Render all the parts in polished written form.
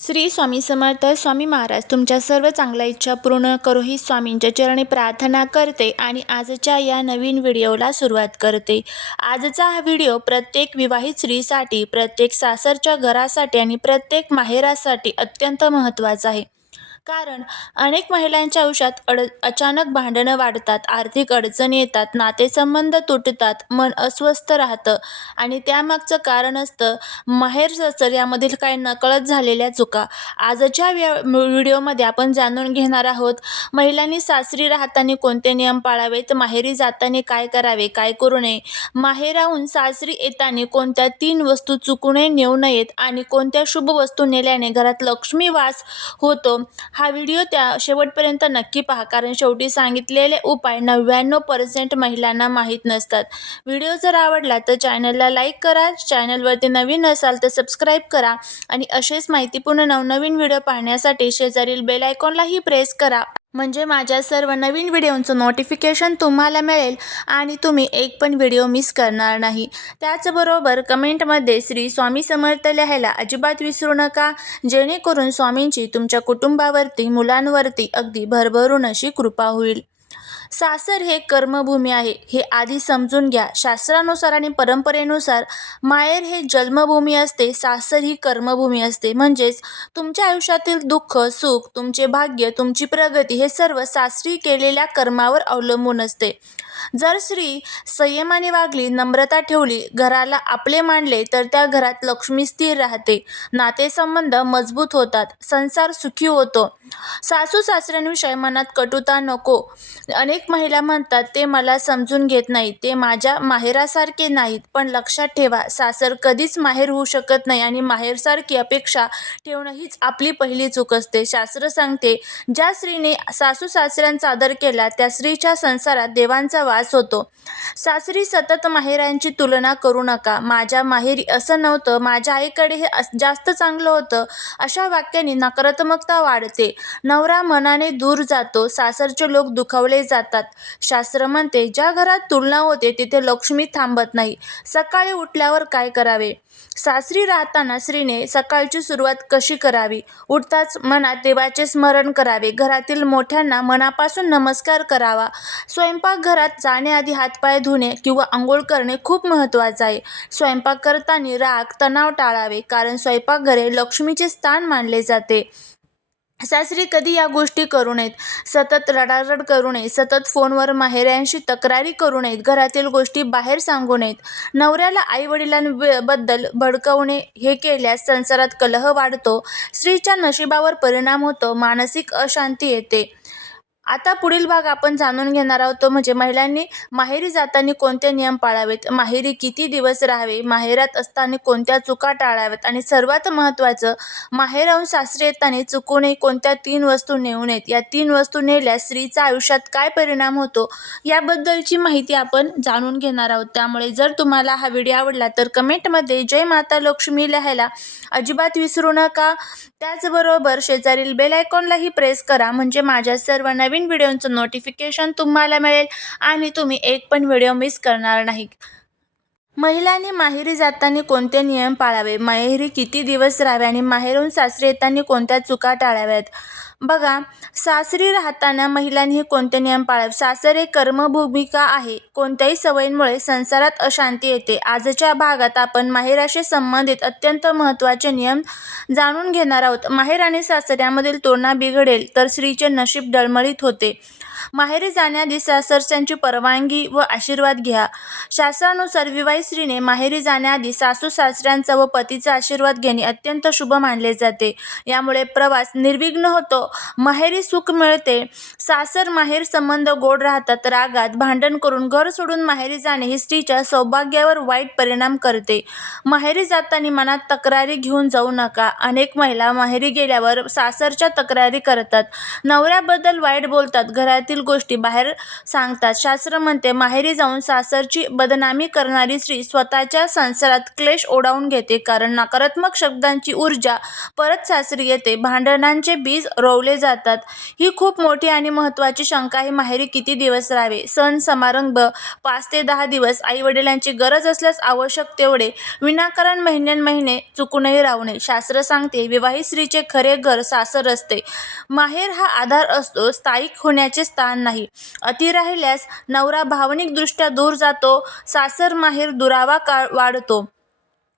श्री स्वामी समर्थ. स्वामी महाराज तुमच्या सर्व चांगल्या इच्छा पूर्ण करो ही स्वामींच्या चरणी प्रार्थना करते आणि आजच्या या नवीन व्हिडिओला सुरुवात करते. आजचा हा व्हिडिओ प्रत्येक विवाहित स्त्रीसाठी, प्रत्येक सासरच्या घरासाठी आणि प्रत्येक माहेरासाठी अत्यंत महत्त्वाचा आहे. कारण अनेक महिलांच्या आयुष्यात अचानक भांडणं वाढतात, आर्थिक अडचणी येतात, नातेसंबंध तुटतात, मन अस्वस्थ राहतं आणि त्यामागचं कारण असतं माहेर सासर यामधील काही नकळत झालेल्या चुका. आजच्या व्हिडिओमध्ये आपण जाणून घेणार आहोत महिलांनी सासरी राहताना कोणते नियम पाळावेत, माहेरी जाताना काय करावे, काय करू नये, माहेराहून सासरी येताना कोणत्या 3 वस्तू चुकूनही नेऊ नयेत आणि कोणत्या शुभ वस्तू नेल्याने घरात लक्ष्मी वास होतो. हा व्हिडिओ त्या शेवटपर्यंत नक्की पहा, कारण शेवटी सांगितलेले उपाय 99% महिलांना माहीत नसतात. व्हिडिओ जर आवडला तर चॅनलला लाईक करा, चॅनलवरती नवीन असाल तर सबस्क्राईब करा आणि असेच माहितीपूर्ण नवनवीन व्हिडिओ पाहण्यासाठी शेजारील बेल आयकॉनलाही प्रेस करा. म्हणजे माझ्या सर्व नवीन व्हिडिओंचं नोटिफिकेशन तुम्हाला मिळेल आणि तुम्ही एक पण व्हिडिओ मिस करणार नाही. त्याचबरोबर कमेंटमध्ये श्री स्वामी समर्थ लिहायला अजिबात विसरू नका, जेणेकरून स्वामींची तुमच्या कुटुंबावरती, मुलांवरती अगदी भरभरून अशी कृपा होईल. सासर हे कर्मभूमी आहे, हे आधी समजून घ्या. शास्त्रानुसार आणि परंपरेनुसार माहेर हे जन्मभूमी असते, सासर ही कर्मभूमी असते. म्हणजेच तुमच्या आयुष्यातील दुःख, सुख, तुमचे भाग्य, तुमची प्रगती हे सर्व सासरी केलेल्या कर्मावर अवलंबून असते. जर स्त्री संयमाने वागली, नम्रता ठेवली, घराला आपले मानले तर त्या घरात लक्ष्मी स्थिर राहते, नातेसंबंध मजबूत होतात, संसार सुखी होतो. सासू सासऱ्यांविषयी मनात कटुता नको. अनेक महिला म्हणतात ते मला समजून घेत नाहीत, ते माझ्या माहेरासारखे नाहीत. पण लक्षात ठेवा, सासर कधीच माहेर होऊ शकत नाही आणि माहेरसारखी अपेक्षा ठेवणं हीच आपली पहिली चूक असते. शास्त्र सांगते, ज्या स्त्रीने सासू सासऱ्यांचा आदर केला त्या स्त्रीच्या संसारात देवांचा वास होतो. सासरी सतत माहेरांची तुलना करू नका. माझ्या माहेरी असं नव्हतं, माझ्या आईकडे हे जास्त चांगलं होतं, अशा वाक्यांनी नकारात्मकता वाढते. नवरा मनाने दूर जातो, सासरचे लोक दुखावले जातात. शास्त्र म्हणते, ज्या घरात तुलना होते तिथे लक्ष्मी थांबत नाही. सकाळी उठल्यावर काय करावे? सासरी राहताना स्त्रीने सकाळची सुरुवात कशी करावी? उठताच मनात देवाचे स्मरण करावे, घरातील मोठ्यांना मनापासून नमस्कार करावा. स्वयंपाकघरात जाण्याआधी हातपाय धुणे किंवा आंघोळ करणे खूप महत्त्वाचं आहे. स्वयंपाक करताना राग, तणाव टाळावे, कारण स्वयंपाकघरे लक्ष्मीचे स्थान मानले जाते. सासरी कधी या गोष्टी करू नयेत. सतत रडारड करू नये, सतत फोनवर माहेऱ्यांशी तक्रारी करू नयेत, घरातील गोष्टी बाहेर सांगू नयेत. नवऱ्याला आईवडिलांबद्दल भडकवणे हे केल्यास संसारात कलह वाढतो, स्त्रीच्या नशिबावर परिणाम होतो, मानसिक अशांती येते. आता पुढील भाग आपण जाणून घेणार आहोत, तो म्हणजे महिलांनी माहेरी जाताना कोणते नियम पाळावेत, माहेरी किती दिवस राहावे, माहेरात असताना कोणत्या चुका टाळाव्यात आणि सर्वात महत्त्वाचं, माहेराहून सासरी येताना चुकूनही कोणत्या 3 वस्तू नेऊ नयेत. या 3 वस्तू नेल्यास स्त्रीच्या आयुष्यात काय परिणाम होतो याबद्दलची माहिती आपण जाणून घेणार आहोत. त्यामुळे जर तुम्हाला हा व्हिडिओ आवडला तर कमेंटमध्ये जय माता लक्ष्मी लिहायला अजिबात विसरू नका. त्याचबरोबर शेजारील बेल आयकॉनलाही प्रेस करा, म्हणजे माझ्या सर्व नवीन व्हिडिओंचं नोटिफिकेशन तुम्हाला मिळेल आणि तुम्ही एक पण व्हिडिओ मिस करणार नाही. महिलांनी माहेरी जाताना कोणते नियम पाळावे, माहेरी किती दिवस राहावे आणि माहेरून सासरी येताना कोणत्या चुका टाळाव्यात? बघा, सासरी राहताना महिलांनी कोणते नियम पाळावे? सासर हे कर्मभूमिका आहे. कोणत्याही सवयींमुळे संसारात अशांती येते. आजच्या भागात आपण माहेराशी संबंधित अत्यंत महत्त्वाचे नियम जाणून घेणार आहोत. माहेर आणि सासर यामधील तुलना बिघडेल तर स्त्रीचे नशीब डळमळीत होते. माहेरी जाण्याआधी सासरच्यांची परवानगी व आशीर्वाद घ्या. शास्त्रानुसार विवाहित स्त्रीने माहेरी जाण्याआधी सासू सासऱ्यांचा व पतीचा आशीर्वाद घेणे अत्यंत शुभ मानले जाते. यामुळे प्रवास निर्विघ्न होतो, माहेरी सुख मिळते. सासर माहेर संबंध गोड राहतात. रागात भांडण करून घर सोडून माहेरी जाणे ही स्त्रीच्या सौभाग्यावर वाईट परिणाम करते. माहेरी जाताना मनात तक्रारी घेऊन जाऊ नका. अनेक महिला माहेरी गेल्यावर सासरच्या तक्रारी करतात, नवऱ्याबद्दल वाईट बोलतात, घरात घरातील गोष्टी बाहेर सांगतात. शास्त्र म्हणते, माहेरी जाऊन सासरची बदनामी करणारी स्त्री स्वतःच्या संसारात क्लेश ओढावून घेते, कारण नकारात्मक शब्दांची ऊर्जा परत सासरी येते, भांडणांचे बीज रोवले जातात. ही खूप मोठी आणि महत्त्वाची शंका आहे. माहेरी किती दिवस राहावे? सण समारंभ 5 ते 10 दिवस, आई-वडिलांची गरज असल्यास आवश्यक तेवढे, विनाकारण महिने चुकूनही राहू नये. शास्त्र सांगते, विवाहित स्त्रीचे खरे घर सासर असते. माहेर हा आधार असतो, स्थायिक होण्याचे स्थान नाही. अति राहिल्यास नवरा भावनिकदृष्ट्या दूर जातो, सासर माहेर दुरावा वाढतो.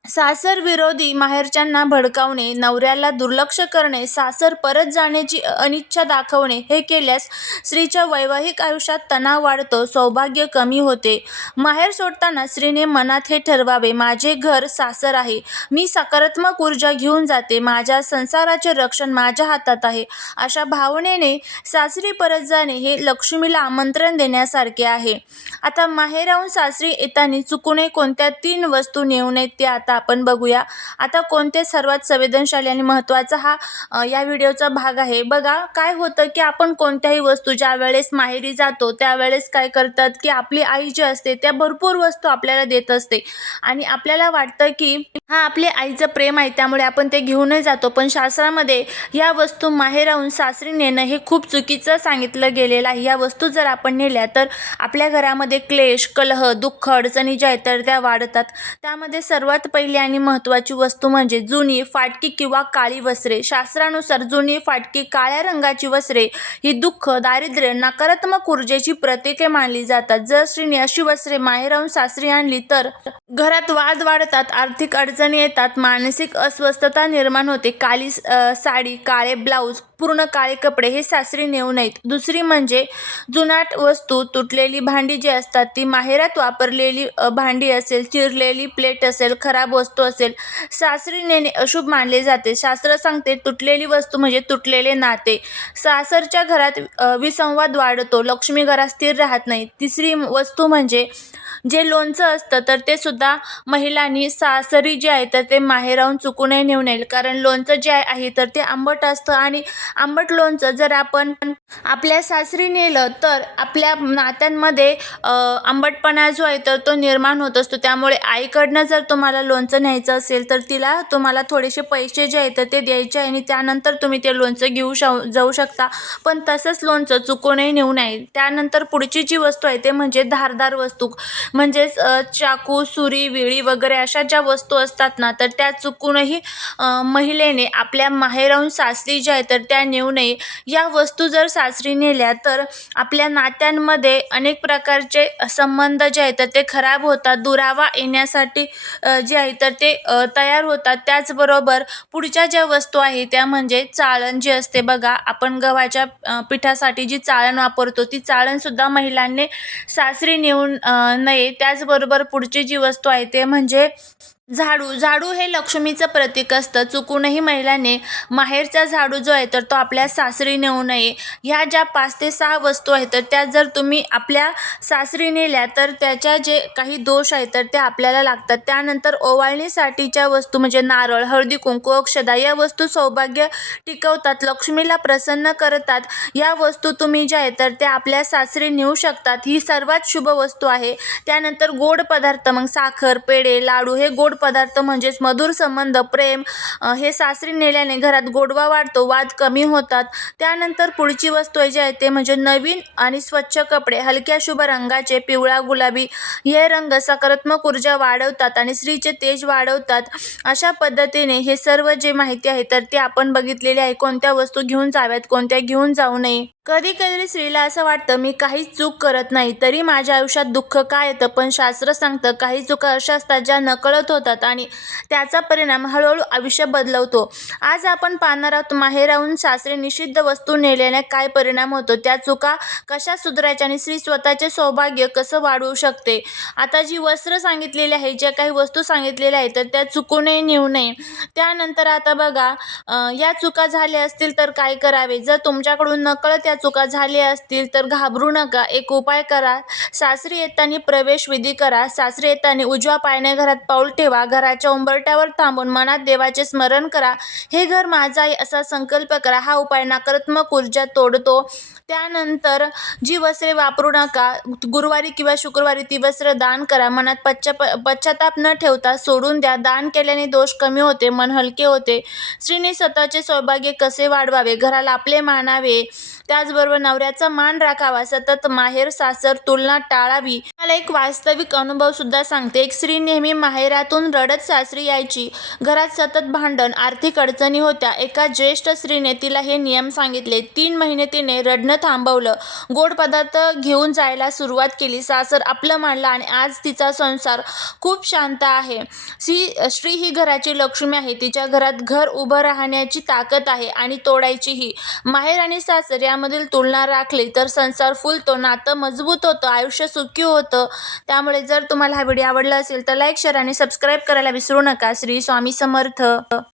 सासर विरोधी माहेरच्यांना भडकावणे, नवऱ्याला दुर्लक्ष करणे, सासर परत जाण्याची अनिच्छा दाखवणे हे केल्यास स्त्रीच्या वैवाहिक आयुष्यात तणाव वाढतो, सौभाग्य कमी होते. माहेर सोडताना स्त्रीने मनात हे ठरवावे, माझे घर सासर आहे, मी सकारात्मक ऊर्जा घेऊन जाते, माझ्या संसाराचे रक्षण माझ्या हातात आहे. अशा भावनेने सासरी परत जाणे हे लक्ष्मीला आमंत्रण देण्यासारखे आहे. आता माहेराहून सासरी येताना चुकूनही कोणत्या 3 वस्तू नेऊ नयेत ते आता आपण बघूया. आता कोणते सर्वात संवेदनशील आणि महत्त्वाचा हा या व्हिडिओचा भाग आहे. बघा काय होतं की आपण कोणत्याही वस्तू ज्या वेळेस माहेरी जातो त्यावेळेस काय करतात की आपली आई जी असते त्या भरपूर वस्तू आपल्याला देत असते आणि आपल्याला वाटतं की हा आपल्या आईचं प्रेम आहे त्यामुळे आपण ते घेऊनच जातो. पण शास्त्रामध्ये या वस्तू माहेराहून सासरी नेणं हे खूप चुकीचं सांगितलं गेलेलं आहे. या वस्तू जर आपण नेल्या तर आपल्या घरामध्ये क्लेश, कलह, दुःख, अडचणी ज्या आहेत तर त्या वाढतात. त्यामध्ये सर्वात पहिली आणि महत्त्वाची वस्तू म्हणजे जुनी, फाटकी किंवा काळी वस्त्रे. शास्त्रानुसार जुनी, फाटकी, काळ्या रंगाची वस्त्रे ही दुःख, दारिद्र्य, नकारात्मक ऊर्जेची प्रतीके मानली जातात. जर स्त्रीने अशी वस्त्रे माहेराहून सासरी आणली तर घरात वाद वाढतात, आर्थिक अडचणी येतात, मानसिक अस्वस्थता निर्माण होते. काळी साडी, काळे ब्लाऊज, पूर्ण काळे कपडे हे सासरी नेऊ नयेत. दुसरी म्हणजे जुनाट वस्तू, तुटलेली भांडी जी असतात ती माहेरात वापरलेली भांडी असेल, चिरलेली प्लेट असेल, खराब वस्तू असेल, सासरी नेणे अशुभ मानले जाते. शास्त्र सांगते, तुटलेली वस्तू म्हणजे तुटलेले नाते. सासरच्या घरात विसंवाद वाढतो, लक्ष्मी घरात स्थिर राहत नाही. तिसरी वस्तू म्हणजे जे लोणचं असतं तर ते सुद्धा महिलांनी सासरी जे आहे तर ते माहेराहून चुकूनही नेऊ नये, कारण लोणचं जे आहे तर ते आंबट असतं आणि आंबट लोणचं जर आपण आपल्या सासरी नेलं तर आपल्या नात्यांमध्ये आंबटपणा जो आहे तर तो निर्माण होत असतो. त्यामुळे आईकडनं जर तुम्हाला लोणचं न्यायचं असेल तर तिला तुम्हाला थोडेसे पैसे जे आहेत तर ते द्यायचे आहे आणि त्यानंतर तुम्ही ते लोणचं घेऊ जाऊ शकता. पण तसंच लोणचं चुकूनही नेऊ नये. त्यानंतर पुढची जी वस्तू आहे ते म्हणजे धारदार वस्तू, म्हणजेच चाकू, सुरी, विळी वगैरे अशा ज्या वस्तू असतात ना तर त्या चुकूनही महिलेने आपल्या माहेराहून सासरी ज्या आहेत तर त्या नेऊ नये. या वस्तू जर सासरी नेल्या तर आपल्या नात्यांमध्ये अनेक प्रकारचे संबंध जे आहेत तर ते खराब होतात, दुरावा येण्यासाठी जे आहे तर ते तयार होतात. त्याचबरोबर पुढच्या ज्या वस्तू आहेत त्या म्हणजे चाळण जी असते बघा, आपण गव्हाच्या पिठासाठी जी चाळण वापरतो ती चाळणसुद्धा महिलांनी सासरी नेऊन नये. त्याचबरोबर पुढची जी वस्तू आहे ते म्हणजे झाडू. झाडू हे लक्ष्मीचं प्रतीक असतं. चुकूनही महिलांनी माहेरचा झाडू जो आहे तर तो आपल्या सासरी नेऊ नये. ह्या ज्या 5 ते 6 वस्तू आहेत तर त्या जर तुम्ही आपल्या सासरी नेल्या तर त्याच्या जे काही दोष आहेत तर ते आपल्याला लागतात. त्यानंतर ओवाळणीसाठीच्या वस्तू म्हणजे नारळ, हळदी कुंकू, अक्षदा या वस्तू सौभाग्य टिकवतात, लक्ष्मीला प्रसन्न करतात. या वस्तू तुम्ही ज्या आहेत तर त्या आपल्या सासरी नेऊ शकतात. ही सर्वात शुभ वस्तू आहे. त्यानंतर गोड पदार्थ, मग साखर, पेढे, लाडू हे गोड पदार्थ म्हणजेच मधुर संबंध, प्रेम हे सासरी नेल्याने घरात गोडवा वाढतो, वाद कमी होतात. त्यानंतर पुढची वस्तू जी आहे ते म्हणजे नवीन आणि स्वच्छ कपडे, हलक्या शुभ रंगाचे, पिवळा, गुलाबी हे रंग सकारात्मक ऊर्जा वाढवतात आणि स्त्रीचे तेज वाढवतात. अशा पद्धतीने हे सर्व जे माहिती आहे तर ते आपण बघितलेले आहे. कोणत्या वस्तू घेऊन जाव्यात, कोणत्या घेऊन जाऊ नये. कधी कधी स्त्रीला असं वाटतं मी काहीच चूक करत नाही तरी माझ्या आयुष्यात दुःख का येतं, पण शास्त्र सांगतं काही चुका अशा असतात ज्या नकळत होतात आणि त्याचा परिणाम हळूहळू आयुष्य बदलवतो. आज आपण पाहणार आहोत माहेराहून सासरी निषिद्ध वस्तू नेल्याने काय परिणाम होतो, त्या चुका कशा सुधारायच्या आणि स्त्री स्वतःचे सौभाग्य कसं वाढवू शकते. आता जी वस्त्र सांगितलेली आहे, ज्या काही वस्तू सांगितलेल्या आहेत तर त्या चुकूनही नेऊ नये. त्यानंतर आता बघा या चुका झाल्या असतील तर काय करावे. जर तुमच्याकडून नकळत या चुका झाल्या असतील तर घाबरू नका. एक उपाय करा, सासरी येताना प्रवेश विधी करा. सासरी येताना उजव्या पायाने घरात पाऊल ठेवा. ठेवा. घराच्या उंबरठ्यावर थांबून मनात देवाचे स्मरण करा. हे घर माझं आहे असा संकल्प करा. हा उपाय नकारात्मक ऊर्जा तोडतो. त्यानंतर जी वस्त्रे वापरू नका, गुरुवारी किंवा शुक्रवारी ती वस्त्र दान करा. मनात पश्चाताप न ठेवता सोडून द्या. दान केल्याने दोष कमी होते, मन हलके होते. स्त्रीने स्वतःचे सौभाग्य कसे वाढवावे, घराला आपले मानावे, त्याचबरोबर नवऱ्याचा मान राखावा, सतत माहेर सासर तुलना टाळावी. मला एक वास्तविक अनुभव सुद्धा सांगते. एक स्त्री नेहमी माहेरातून रडत सासरी यायची. घरात सतत भांडण, आर्थिक अडचणी होत्या. एका ज्येष्ठ स्त्रीने तिला हे नियम सांगितले. 3 महिने तिने रडणं थांबवलं, गोड पदार्थ घेऊन जायला सुरुवात केली. सासर आपलं मानलं आणि आज तिचा संसार खूप शांत आहे. स्त्री ही घराची लक्ष्मी आहे. तिच्या घरात घर उभं राहण्याची ताकद आहे आणि तोडायचीही. माहेर आणि सासर यामधील तुलना राखली तर संसार फुलतो, नातं मजबूत होतं, आयुष्य सुखी होतं. त्यामुळे जर तुम्हाला हा व्हिडिओ आवडला असेल तर लाईक, शेअर आणि सबस्क्राईब करायला विसरू नका. श्री स्वामी समर्थ.